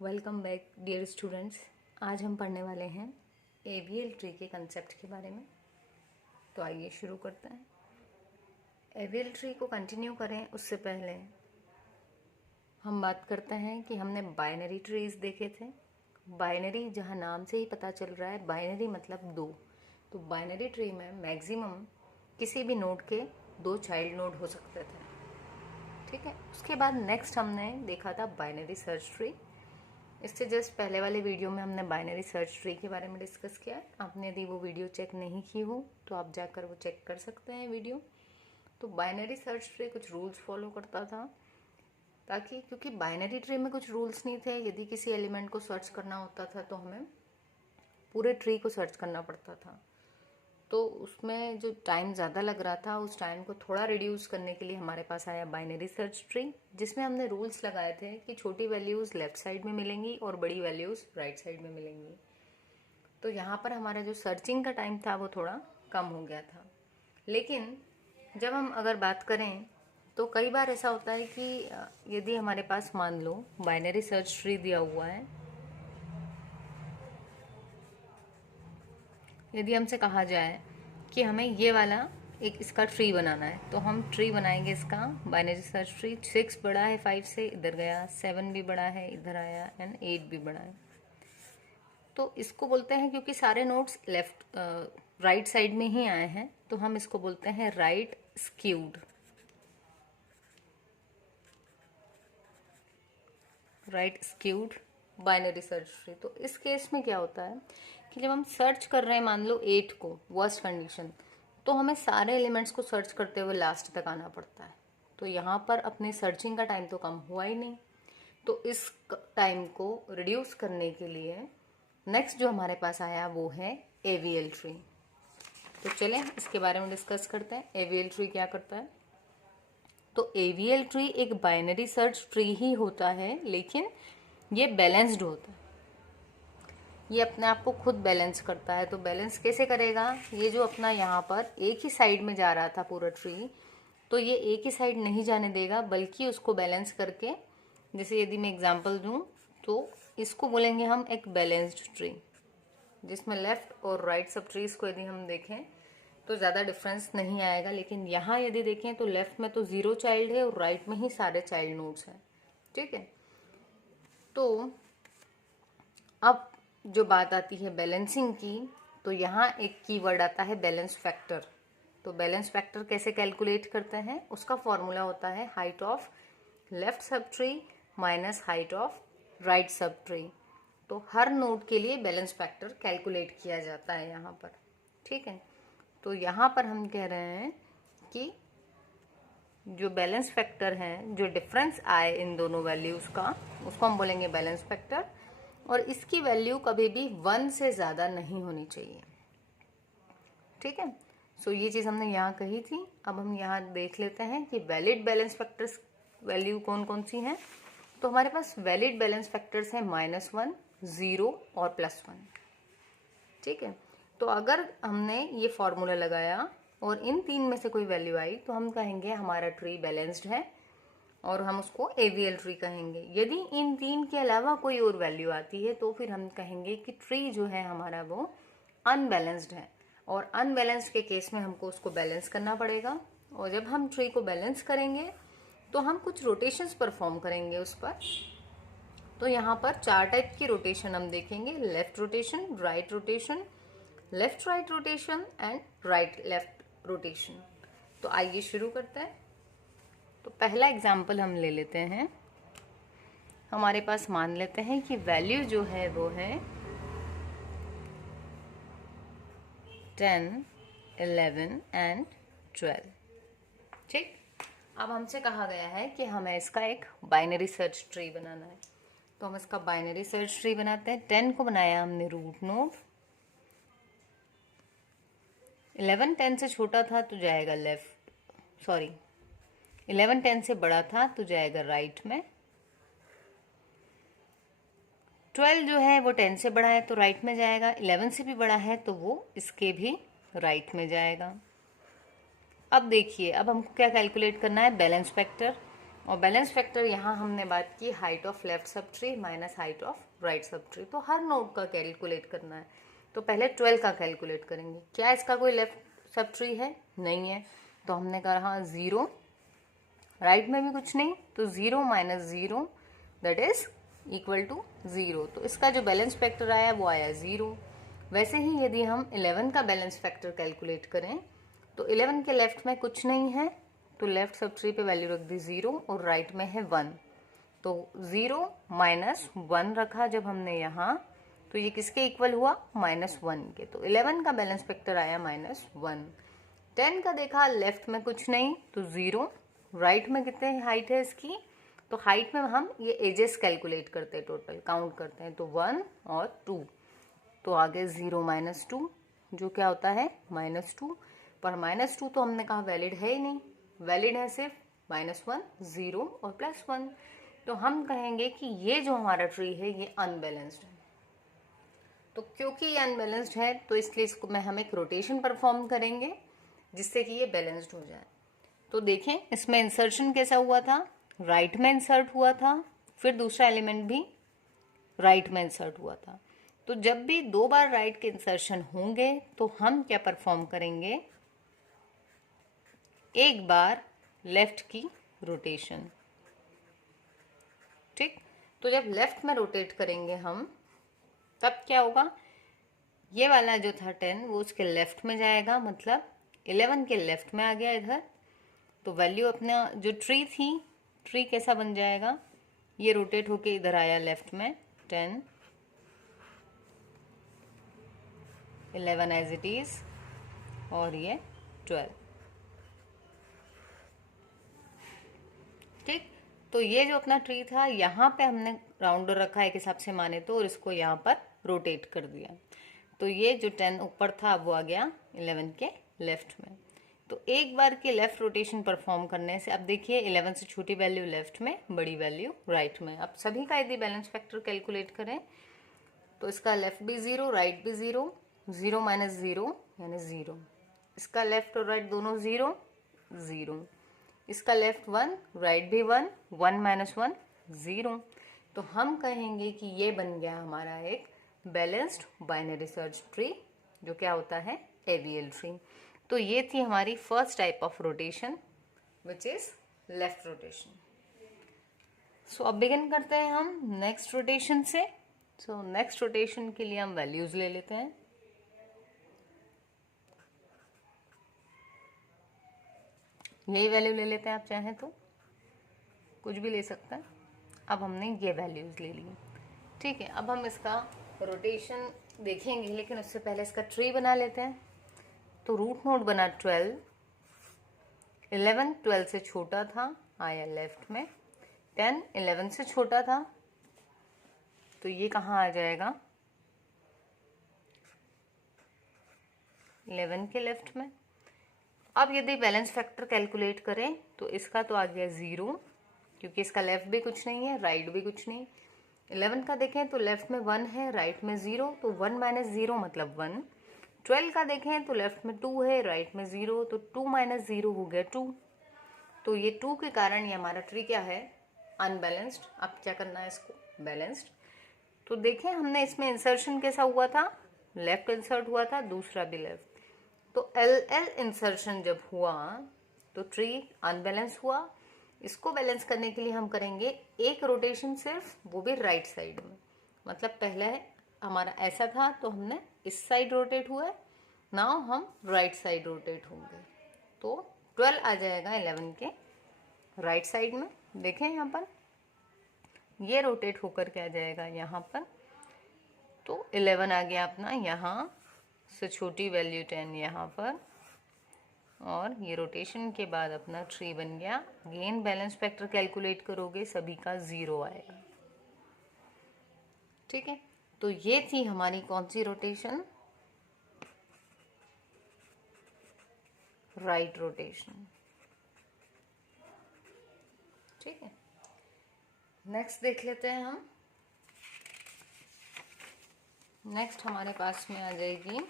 Welcome back dear students. आज हम पढ़ने वाले हैं एवीएल ट्री के कंसेप्ट के बारे में। तो आइए शुरू करते हैं। एवीएल ट्री को कंटिन्यू करें उससे पहले हम बात करते हैं कि हमने बाइनरी ट्रीज देखे थे। बाइनरी, जहाँ नाम से ही पता चल रहा है बाइनरी मतलब दो, तो बाइनरी ट्री में मैक्सिमम किसी भी नोड के 2 चाइल्ड नोड हो सकते थे। ठीक है, उसके बाद नेक्स्ट हमने देखा था बाइनरी सर्च ट्री। इससे जस्ट पहले वाले वीडियो में हमने बाइनरी सर्च ट्री के बारे में डिस्कस किया। आपने यदि वो वीडियो चेक नहीं की हो तो आप जाकर वो चेक कर सकते हैं वीडियो। तो बाइनरी सर्च ट्री कुछ रूल्स फॉलो करता था, ताकि क्योंकि बाइनरी ट्री में कुछ रूल्स नहीं थे। यदि किसी एलिमेंट को सर्च करना होता था तो हमें पूरे ट्री को सर्च करना पड़ता था, तो उसमें जो टाइम ज़्यादा लग रहा था उस टाइम को थोड़ा रिड्यूस करने के लिए हमारे पास आया बाइनरी सर्च ट्री, जिसमें हमने रूल्स लगाए थे कि छोटी वैल्यूज़ लेफ्ट साइड में मिलेंगी और बड़ी वैल्यूज़ राइट साइड में मिलेंगी। तो यहाँ पर हमारा जो सर्चिंग का टाइम था वो थोड़ा कम हो गया था। लेकिन जब हम अगर बात करें तो कई बार ऐसा होता है कि यदि हमारे पास मान लो बाइनरी सर्च ट्री दिया हुआ है, यदि हमसे कहा जाए कि हमें ये वाला एक इसका ट्री बनाना है, तो हम ट्री बनाएंगे इसका बाइनरी सर्च ट्री। 6 बड़ा है 5 से, इधर गया, 7 भी बड़ा है, इधर आया, एंड 8 भी बड़ा है। तो इसको बोलते हैं, क्योंकि सारे नोड्स लेफ्ट राइट साइड में ही आए हैं, तो हम इसको बोलते हैं right skewed. Right skewed binary search tree. तो इस केस में क्या होता है कि जब हम सर्च कर रहे हैं मान लो 8 को, वर्स्ट कंडीशन, तो हमें सारे एलिमेंट्स को सर्च करते हुए लास्ट तक आना पड़ता है। तो यहाँ पर अपने सर्चिंग का टाइम तो कम हुआ ही नहीं, तो इस टाइम को रिड्यूस करने के लिए नेक्स्ट जो हमारे पास आया वो है एवीएल ट्री। तो चलें इसके बारे में डिस्कस करते हैं। एवीएल ट्री क्या करता है? तो एवीएल ट्री एक बाइनरी सर्च ट्री ही होता है, लेकिन ये बैलेंस्ड होता है। ये अपने आप को खुद बैलेंस करता है। तो बैलेंस कैसे करेगा? ये जो अपना यहाँ पर एक ही साइड में जा रहा था पूरा ट्री, तो ये एक ही साइड नहीं जाने देगा, बल्कि उसको बैलेंस करके, जैसे यदि मैं एग्जांपल दूं तो इसको बोलेंगे हम एक बैलेंस्ड ट्री, जिसमें लेफ्ट और राइट सब ट्रीज को यदि हम देखें तो ज़्यादा डिफरेंस नहीं आएगा। लेकिन यहाँ यदि देखें तो लेफ्ट में तो 0 चाइल्ड है और राइट में ही सारे चाइल्ड नोड्स हैं। ठीक है, तो अब जो बात आती है बैलेंसिंग की, तो यहाँ एक कीवर्ड आता है बैलेंस फैक्टर। तो बैलेंस फैक्टर कैसे कैलकुलेट करते हैं? उसका फॉर्मूला होता है height of left sub tree minus height of right sub tree. तो हर नोड के लिए बैलेंस फैक्टर कैलकुलेट किया जाता है यहाँ पर। ठीक है, तो यहाँ पर हम कह रहे हैं कि जो बैलेंस फैक्टर है, जो डिफरेंस आए इन दोनों वैल्यूज़ का, उसको हम बोलेंगे बैलेंस फैक्टर, और इसकी वैल्यू कभी भी 1 से ज़्यादा नहीं होनी चाहिए। ठीक है, सो ये चीज़ हमने यहाँ कही थी। अब हम यहाँ देख लेते हैं कि वैलिड बैलेंस फैक्टर्स वैल्यू कौन कौन सी हैं। तो हमारे पास वैलिड बैलेंस फैक्टर्स हैं -1, 0 और +1। ठीक है, तो अगर हमने ये फॉर्मूला लगाया और इन 3 में से कोई वैल्यू आई तो हम कहेंगे हमारा ट्री बैलेंस्ड है और हम उसको एवीएल ट्री कहेंगे। यदि इन 3 के अलावा कोई और वैल्यू आती है तो फिर हम कहेंगे कि ट्री जो है हमारा वो अनबैलेंस्ड है, और अनबैलेंस्ड के केस में हमको उसको बैलेंस करना पड़ेगा। और जब हम ट्री को बैलेंस करेंगे तो हम कुछ रोटेशंस परफॉर्म करेंगे उस पर। तो यहाँ पर 4 टाइप की रोटेशन हम देखेंगे: left rotation, right rotation, left right rotation and right left rotation. तो आइए शुरू करते हैं। तो पहला एग्जाम्पल हम ले लेते हैं। हमारे पास मान लेते हैं कि वैल्यू जो है वो है 10, 11 एंड 12। ठीक, अब हमसे कहा गया है कि हमें इसका एक बाइनरी सर्च ट्री बनाना है। तो हम इसका बाइनरी सर्च ट्री बनाते हैं। 10 को बनाया हमने रूट नोड, 11 10 से छोटा था तो जाएगा लेफ्ट, 11 10 से बड़ा था तो जाएगा राइट में। 12 जो है वो 10 से बड़ा है तो राइट में जाएगा। 11 से भी बड़ा है तो वो इसके भी राइट में जाएगा। अब देखिए, अब हमको क्या कैलकुलेट करना है? Balance factor. और बैलेंस फैक्टर यहाँ हमने बात की height of left sub tree minus height of right sub tree. तो हर नोड का कैलकुलेट करना है, तो पहले 12 का कैलकुलेट करेंगे। क्या इसका कोई लेफ्ट सब ट्री है? नहीं है, तो हमने कहा 0, राइट में भी कुछ नहीं, तो 0 minus 0 that is equal to 0। तो इसका जो बैलेंस फैक्टर आया वो आया 0। वैसे ही यदि हम 11 का बैलेंस फैक्टर कैलकुलेट करें तो 11 के लेफ्ट में कुछ नहीं है, तो लेफ्ट सब ट्री पे वैल्यू रख दी 0 और राइट में है 1। तो 0 माइनस 1 रखा जब हमने यहाँ, तो ये किसके इक्वल हुआ? -1 के। तो 11 का बैलेंस फैक्टर आया -1। 10 का देखा, लेफ्ट में कुछ नहीं, तो 0, राइट में कितने हाइट है इसकी? तो हाइट में हम ये एजेस कैलकुलेट करते हैं, टोटल काउंट करते हैं, तो 1 और 2, तो आगे 0 माइनस 2 जो क्या होता है -2। पर -2 तो हमने कहा वैलिड है ही नहीं, वैलिड है सिर्फ -1, 0 और +1। तो हम कहेंगे कि ये जो हमारा ट्री है ये अनबैलेंस्ड है। तो क्योंकि ये अनबैलेंस्ड है तो इसलिए इसको हम एक रोटेशन परफॉर्म करेंगे जिससे कि ये बैलेंस्ड हो जाए। तो देखें इसमें इंसर्शन कैसा हुआ था, राइट में इंसर्ट हुआ था, फिर दूसरा एलिमेंट भी राइट में इंसर्ट हुआ था। तो जब भी 2 बार राइट के इंसर्शन होंगे तो हम क्या परफॉर्म करेंगे? एक बार लेफ्ट की रोटेशन। ठीक, तो जब लेफ्ट में रोटेट करेंगे हम तब क्या होगा? ये वाला जो था 10 वो उसके लेफ्ट में जाएगा, मतलब 11 के लेफ्ट में आ गया इधर। तो वैल्यू अपना जो ट्री थी, ट्री कैसा बन जाएगा? ये रोटेट होके इधर आया लेफ्ट में 10, 11 एज इट इज और ये 12। ठीक, तो ये जो अपना ट्री था यहाँ पे हमने राउंडर रखा एक हिसाब से माने तो, और इसको यहाँ पर रोटेट कर दिया। तो ये जो 10 ऊपर था वो आ गया 11 के लेफ्ट में। तो एक बार के लेफ्ट रोटेशन परफॉर्म करने से अब देखिए 11 से छोटी वैल्यू लेफ्ट में, बड़ी वैल्यू राइट में। अब सभी का यदि बैलेंस फैक्टर कैलकुलेट करें तो इसका लेफ्ट भी 0, राइट भी 0, 0 माइनस 0 यानी 0। इसका लेफ्ट और राइट दोनों 0, 0। इसका लेफ्ट 1, राइट भी 1, 1 माइनस 1 0। तो हम कहेंगे कि ये बन गया हमारा एक बैलेंस्ड बाइनरी सर्च ट्री, जो क्या होता है एवीएल ट्री। तो ये थी हमारी first type of rotation which is left rotation. So अब बिगिन करते हैं हम नेक्स्ट रोटेशन से। सो नेक्स्ट रोटेशन के लिए हम वैल्यूज ले लेते हैं। यही वैल्यू ले लेते हैं, आप चाहें तो कुछ भी ले सकते हैं। अब हमने ये वैल्यूज ले ली, ठीक है। अब हम इसका रोटेशन देखेंगे, लेकिन उससे पहले इसका ट्री बना लेते हैं। तो रूट नोड बना 12, 11 12 से छोटा था आया लेफ्ट में, 10 11 से छोटा था तो ये कहाँ आ जाएगा 11 के लेफ्ट में। अब यदि बैलेंस फैक्टर कैलकुलेट करें तो इसका तो आ गया 0, क्योंकि इसका लेफ्ट भी कुछ नहीं है, राइट भी कुछ नहीं। 11 का देखें तो लेफ्ट में 1 है, राइट में 0, तो 1 माइनस 0 मतलब 1। 12 का देखें तो लेफ्ट में 2 है, राइट में 0, तो 2 माइनस 0 हो गया 2। तो ये 2 के कारण ये हमारा ट्री क्या है अनबैलेंस्ड। अब क्या करना है इसको बैलेंस्ड। तो देखें हमने इसमें इंसर्शन कैसा हुआ था, लेफ्ट इंसर्ट हुआ था, दूसरा भी लेफ्ट। तो एल एल इंसर्शन जब हुआ तो ट्री अनबैलेंस हुआ। इसको बैलेंस करने के लिए हम करेंगे एक रोटेशन सिर्फ, वो भी राइट साइड में। मतलब पहले हमारा ऐसा था तो हमने इस साइड रोटेट हुआ, नाउ हम राइट साइड रोटेट होंगे। तो 12 आ जाएगा 11 के राइट साइड में। देखें यहाँ पर ये रोटेट होकर के आ जाएगा यहाँ पर, तो 11 आ गया अपना यहाँ से छोटी वैल्यू 10 यहाँ पर, और ये रोटेशन के बाद अपना ट्री बन गया। अगेन बैलेंस फैक्टर कैलकुलेट करोगे सभी का 0 आएगा, ठीक है। तो ये थी हमारी कौन सी रोटेशन, राइट रोटेशन, ठीक है। नेक्स्ट देख लेते हैं हम। नेक्स्ट हमारे पास में आ जाएगी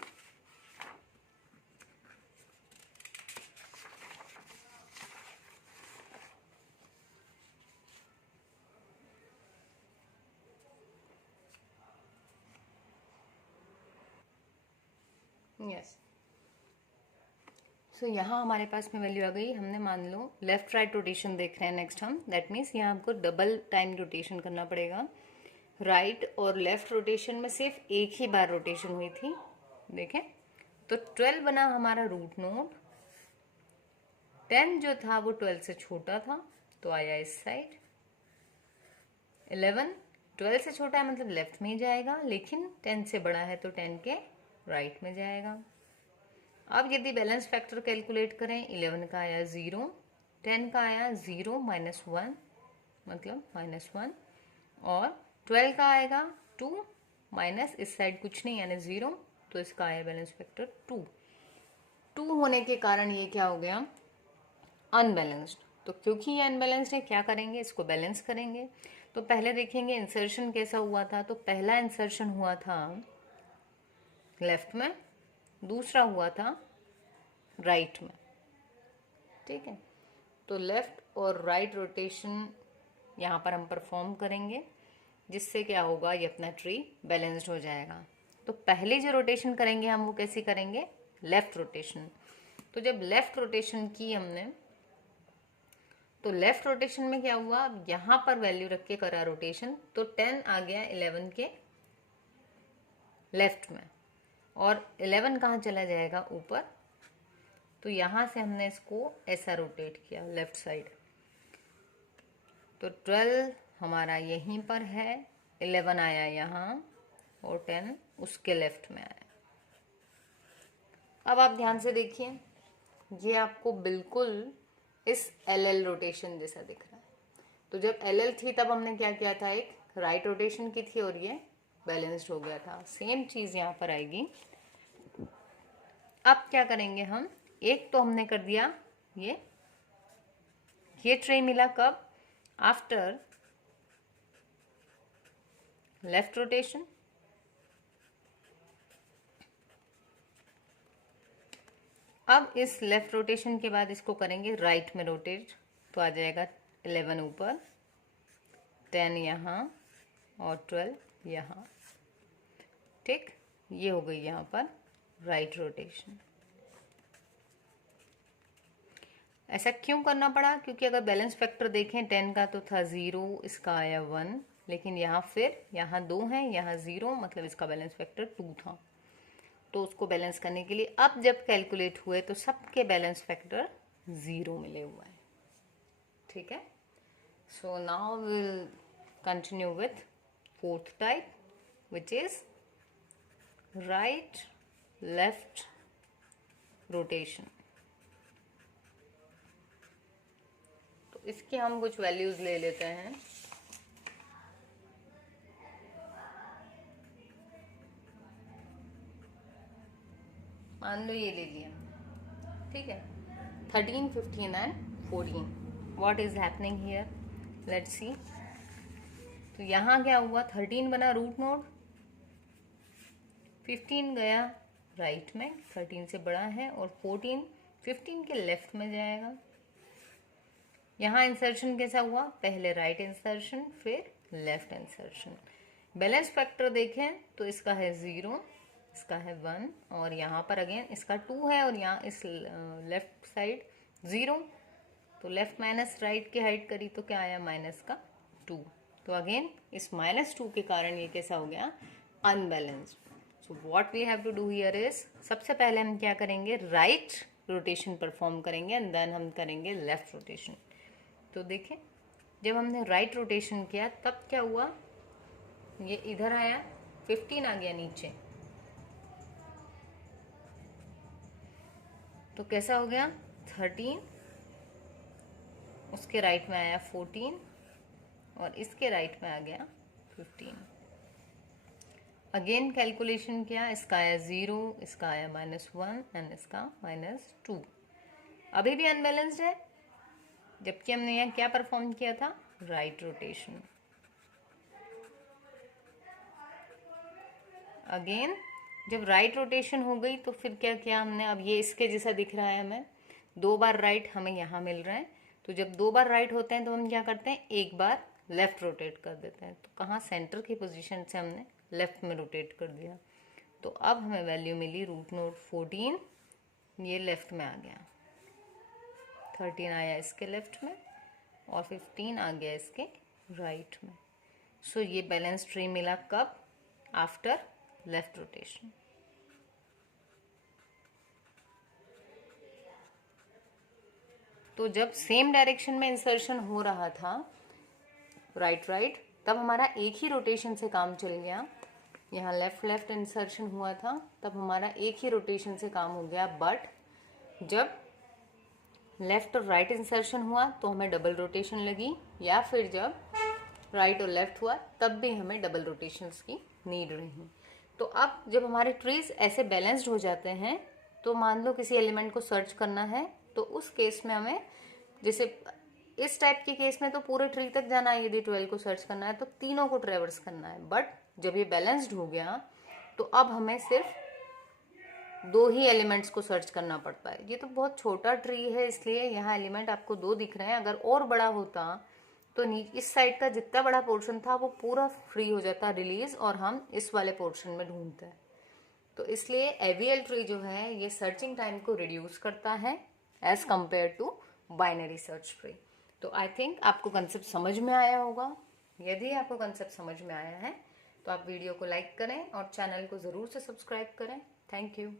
यस। सो यहाँ हमारे पास में वैल्यू आ गई। हमने मान लो लेफ्ट राइट रोटेशन देख रहे हैं नेक्स्ट हम, दैट मीन्स यहाँ हमको डबल टाइम रोटेशन करना पड़ेगा। राइट और लेफ्ट रोटेशन में सिर्फ एक ही बार रोटेशन हुई थी, देखें। तो 12 बना हमारा रूट नोड, 10 जो था वो 12 से छोटा था तो आया इस साइड, 11 12 से छोटा है मतलब लेफ्ट में जाएगा, लेकिन 10 से बड़ा है तो 10 के राइट में जाएगा। अब यदि बैलेंस फैक्टर कैलकुलेट करें, 11 का आया 0, 10 का आया 0 -1 मतलब -1, और 12 का आएगा 2 माइनस इस साइड कुछ नहीं यानी 0, तो इसका आया बैलेंस फैक्टर 2 होने के कारण ये क्या हो गया, अनबैलेंस्ड। तो क्योंकि ये अनबैलेंस्ड है, क्या करेंगे, इसको बैलेंस करेंगे। तो पहले देखेंगे इंसर्शन कैसा हुआ था। तो पहला इंसर्शन हुआ था लेफ्ट में, दूसरा हुआ था राइट में, ठीक है। तो लेफ्ट और राइट रोटेशन यहाँ पर हम परफॉर्म करेंगे, जिससे क्या होगा, ये अपना ट्री बैलेंस्ड हो जाएगा। तो पहले जो रोटेशन करेंगे हम वो कैसी करेंगे, लेफ्ट रोटेशन। तो जब लेफ्ट रोटेशन की हमने, तो लेफ्ट रोटेशन में क्या हुआ, अब यहाँ पर वैल्यू रख के करा रोटेशन, तो 10 आ गया 11 के लेफ्ट में, और 11 कहाँ चला जाएगा, ऊपर। तो यहाँ से हमने इसको ऐसा रोटेट किया लेफ्ट साइड, तो 12 हमारा यहीं पर है, 11 आया यहाँ, और 10 उसके लेफ्ट में आया। अब आप ध्यान से देखिए, ये आपको बिल्कुल इस LL रोटेशन जैसा दिख रहा है। तो जब LL थी तब हमने क्या किया था, एक राइट रोटेशन की थी और ये बैलेंस्ड हो गया था। सेम चीज यहाँ पर आएगी। अब क्या करेंगे हम, एक तो हमने कर दिया ये ट्रे मिला कब, आफ्टर लेफ्ट रोटेशन। अब इस लेफ्ट रोटेशन के बाद इसको करेंगे राइट में रोटेट, तो आ जाएगा 11 ऊपर, 10 यहाँ और 12 यहाँ, ठीक। ये हो गई यहाँ पर राइट रोटेशन। ऐसा क्यों करना पड़ा, क्योंकि अगर बैलेंस फैक्टर देखें 10 का तो था 0, इसका आया 1, लेकिन यहाँ फिर यहाँ 2 है, यहाँ 0, मतलब इसका बैलेंस फैक्टर 2 था। तो उसको बैलेंस करने के लिए अब जब कैलकुलेट हुए तो सबके बैलेंस फैक्टर 0 मिले हुआ है, ठीक है। So now will continue with fourth type, which is right left rotation. तो इसके हम कुछ वैल्यूज ले लेते हैं। मान लो ये ले लिया, ठीक है, 13, 15 and 14। What is happening here, let's see. तो यहाँ क्या हुआ, 13 बना रूट नोड, 15 गया राइट में, 13 से बड़ा है, और 14 15 के लेफ्ट में जाएगा। यहाँ इंसर्शन कैसा हुआ, पहले राइट इंसर्शन फिर लेफ्ट इंसर्शन। बैलेंस फैक्टर देखें तो इसका है 0, इसका है 1, और यहाँ पर अगेन इसका 2 है, और यहाँ इस लेफ्ट साइड 0, तो लेफ्ट माइनस राइट की हाइट करी तो क्या आया, माइनस का 2। तो अगेन इस -2 के कारण ये कैसा हो गया, unbalanced. So what we have to do here is, सबसे पहले हम क्या करेंगे, राइट रोटेशन परफॉर्म करेंगे एंड देन हम करेंगे लेफ्ट रोटेशन। तो देखें, जब हमने राइट रोटेशन किया तब क्या हुआ, ये इधर आया, 15 आ गया नीचे, तो कैसा हो गया, 13, उसके राइट में आया 14, और इसके राइट में आ गया 15। अगेन कैलकुलेशन किया, इसका आया 0, इसका आया -1 एंड इसका -2। अभी भी अनबैलेंस्ड है, जबकि हमने यहाँ क्या परफॉर्म किया था, राइट रोटेशन। अगेन जब राइट रोटेशन हो गई तो फिर क्या किया हमने, अब ये इसके जैसा दिख रहा है हमें, 2 बार राइट हमें यहाँ मिल रहा है। तो जब 2 बार राइट होते हैं तो हम क्या करते हैं, 1 बार लेफ्ट रोटेट कर देते हैं। तो कहाँ, सेंटर की पोजीशन से हमने लेफ्ट में रोटेट कर दिया। तो अब हमें वैल्यू मिली रूट नोट 14, ये लेफ्ट में आ गया, 13 आया इसके लेफ्ट में और 15 आ गया इसके राइट में। सो ये बैलेंस ट्री मिला कब? After left rotation. तो जब सेम डायरेक्शन में इंसर्शन हो रहा था राइट, तब हमारा एक ही रोटेशन से काम चल गया। यहाँ लेफ्ट इंसर्शन हुआ था तब हमारा एक ही रोटेशन से काम हो गया, बट जब लेफ्ट और राइट इंसर्शन हुआ तो हमें डबल रोटेशन लगी, या फिर जब राइट और लेफ्ट हुआ तब भी हमें डबल रोटेशंस की नीड रही। तो अब जब हमारे ट्रीज ऐसे बैलेंस्ड हो जाते हैं, तो मान लो किसी एलिमेंट को सर्च करना है, तो उस केस में हमें, जैसे इस टाइप के केस में तो पूरे ट्री तक जाना है, यदि 12 को सर्च करना है तो तीनों को ट्रेवर्स करना है। बट जब ये बैलेंस्ड हो गया तो अब हमें सिर्फ 2 ही एलिमेंट्स को सर्च करना पड़ता है। ये तो बहुत छोटा ट्री है, इसलिए यहाँ एलिमेंट आपको 2 दिख रहे हैं। अगर और बड़ा होता तो इस साइड का जितना बड़ा पोर्शन था वो पूरा फ्री हो जाता रिलीज, और हम इस वाले पोर्शन में ढूंढते हैं। तो इसलिए एवीएल ट्री जो है ये सर्चिंग टाइम को रिड्यूस करता है as compare to binary search tree. तो आई थिंक आपको कंसेप्ट समझ में आया होगा। यदि आपको कंसेप्ट समझ में आया है तो आप वीडियो को लाइक करें और चैनल को ज़रूर से सब्सक्राइब करें। Thank you.